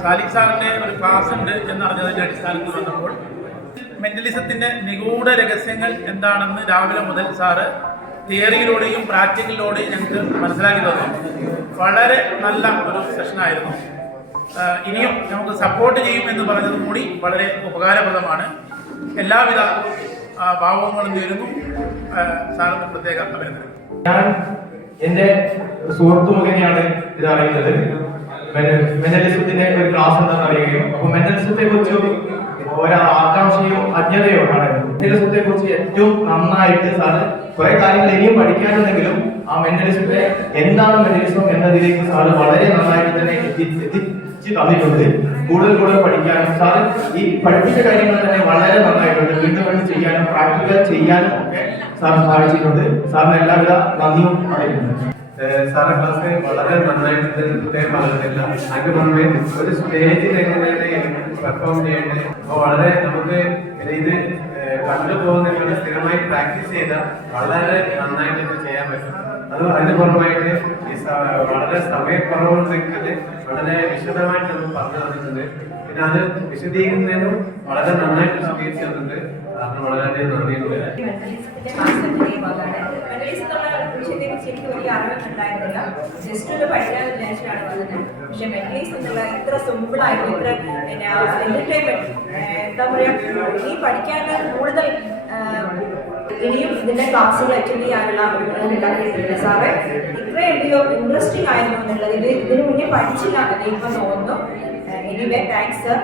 Salik സാറിന്റെ ഒരു class ഉണ്ട് എന്നറിഞ്ഞതിന്റെ അടിസ്ഥാനത്തിൽ വന്നപ്പോൾ മെന്റലിസത്തിന്റെ നിഗൂഢ രഹസ്യങ്ങൾ എന്താണെന്ന് രാവിലെ മുതൽ സാറ് തിയറിയിലൂടെയും പ്രാക്ടിക്കലിലൂടെയും ഞങ്ങൾക്ക് മനസ്സിലാക്കി തന്നു. വളരെ നല്ല ഒരു സെഷനായിരുന്നു. ഇനിയും നമുക്ക് സപ്പോർട്ട് ചെയ്യും എന്ന് പറഞ്ഞതും കൂടി വളരെ ഉപകാരപ്രദമാണ്. എല്ലാവിധ ഭാവങ്ങളും നേരുന്നു. സാറിന് പ്രത്യേക അഭിനന്ദനം. ഞാൻ എൻ്റെ സുഹൃത്തു മുഖേനയാണ് ഇത് അറിയുന്നത്. മെന്റലിസത്തിന്റെ ഒരു ക്ലാസ് എന്താണെന്ന് അറിയുകയും അപ്പോൾ മെന്റലിസത്തെ കുറിച്ച് ഒരാകാംക്ഷയോ അജ്ഞതയോ ഉണ്ടായിരുന്നു. മെന്റലിസത്തെ കുറിച്ച് ഏറ്റവും നന്നായിട്ട് സാറ് കുറെ കാര്യങ്ങൾ ഇനിയും പഠിക്കാനുണ്ടെങ്കിലും ആ മെന്റലിസത്തെ എന്താണ് മെന്റലിസം എന്നതിലേക്ക് സാറ് വളരെ നന്നായിട്ട് തന്നെ എത്തിച്ച് തന്നിട്ടുണ്ട്. കൂടുതൽ പഠിക്കാനും സാറ് ഈ പഠിപ്പിച്ച കാര്യങ്ങൾ തന്നെ വളരെ നന്നായിട്ടുണ്ട്. വീണ്ടും ചെയ്യാനും പ്രാക്ടിക്കൽ ചെയ്യാനും ഒക്കെ സാർ സഹായിച്ചിട്ടുണ്ട്. സാറിന് എല്ലാവിധ നന്ദിയും അറിയിക്കുന്നു. സാറിന്റെ ക്ലാസ് വളരെ നന്നായിട്ട് പറഞ്ഞില്ല. അതിന് മുമ്പേ ഒരു സ്റ്റേജിൽ എങ്ങനെയാണ് പെർഫോം ചെയ്യേണ്ടത് അപ്പോൾ വളരെ നമുക്ക് ഇത് കണ്ടുപോകുന്നതിലൂടെ സ്ഥിരമായി പ്രാക്ടീസ് ചെയ്താൽ വളരെ നന്നായിട്ട് ഇത് ചെയ്യാൻ പറ്റും. അതിന് പുറമായിട്ട് ഈ വളരെ സമയക്കുറവുണ്ടെങ്കിൽ വളരെ വിശദമായിട്ട് നമുക്ക് പറഞ്ഞു തന്നിട്ടുണ്ട്. പിന്നെ അത് വിശദീകരിക്കുന്നതിനും വളരെ നന്നായിട്ട് വിശദീകരിച്ചു തന്നിട്ടുണ്ട്. അതിന് വളരെയധികം നന്ദിയുണ്ട്. എനിക്ക് വലിയ അറിവുണ്ടായിരുന്നില്ല. ജസ്റ്റ് ഒന്ന് പഠിക്കാൻ വിചാരിച്ചാണ് വന്നത്. പക്ഷെ മെന്റലിസം എന്നുള്ള ഇത്ര സിമ്പിളായിട്ട് ഇത്ര എന്റർടൈൻമെന്റ് എന്താ പറയുക, ഈ പഠിക്കാൻ കൂടുതൽ ഇനിയും ഇതിന്റെ ക്ലാസ്സുകൾ അറ്റൻഡ് ചെയ്യാനുള്ള ഉണ്ടാക്കിയിട്ടുണ്ട്. സാറ് ഇത്രയധികം ഇൻട്രസ്റ്റിംഗ് ആയിരുന്നു എന്നുള്ളത് ഇതിനു മുന്നേ പഠിച്ചില്ല എന്ന് ഇപ്പം തോന്നുന്നു. എനിവേ താങ്ക്സ് സർ,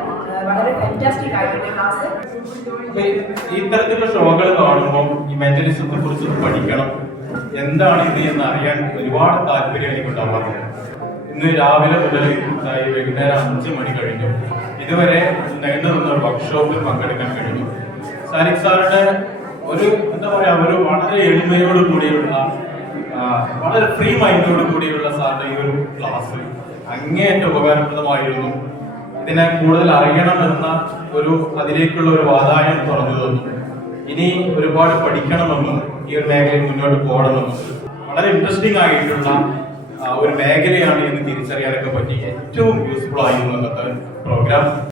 വളരെ ഫാന്റാസ്റ്റിക് ആയിട്ടുള്ള ക്ലാസ്. ഇത്തരത്തിലുള്ള ഷോകൾ കാണുമ്പോൾ ഈ മെന്റലിസത്തെ കുറിച്ച് പഠിക്കണം, എന്താണ് ഇത് എന്ന് അറിയാൻ ഒരുപാട് താല്പര്യം എനിക്ക് ഉണ്ടാവാറുണ്ട്. ഇന്ന് രാവിലെ മുതൽ വൈകുന്നേരം 5 മണി കഴിഞ്ഞു. ഇതുവരെ നീണ്ടു നിന്ന ഒരു വർക്ക്ഷോപ്പിൽ പങ്കെടുക്കാൻ കഴിഞ്ഞു. സാലിക് സാറുടെ ഒരു എന്താ പറയാ, ഒരു വളരെ എളിമയോട് കൂടിയുള്ള വളരെ ഫ്രീ മൈൻഡോട് കൂടിയുള്ള സാറിന്റെ ഈ ഒരു ക്ലാസ് അങ്ങേയറ്റം ഉപകാരപ്രദമായിരുന്നു. ഇതിനെ കൂടുതൽ അറിയണമെന്ന അതിലേക്കുള്ള ഒരു വാതായനം തുറന്നു തന്നു. ഇനി ഒരുപാട് പഠിക്കണമെന്നും ഈ ഒരു മേഖലയിൽ മുന്നോട്ട് പോകണമെന്നും വളരെ ഇൻട്രസ്റ്റിംഗ് ആയിട്ടുള്ള ഒരു മേഖലയാണ് എന്ന് തിരിച്ചറിയാനൊക്കെ പറ്റി ഏറ്റവും യൂസ്ഫുൾ ആയിരുന്നു ഇന്നത്തെ പ്രോഗ്രാം.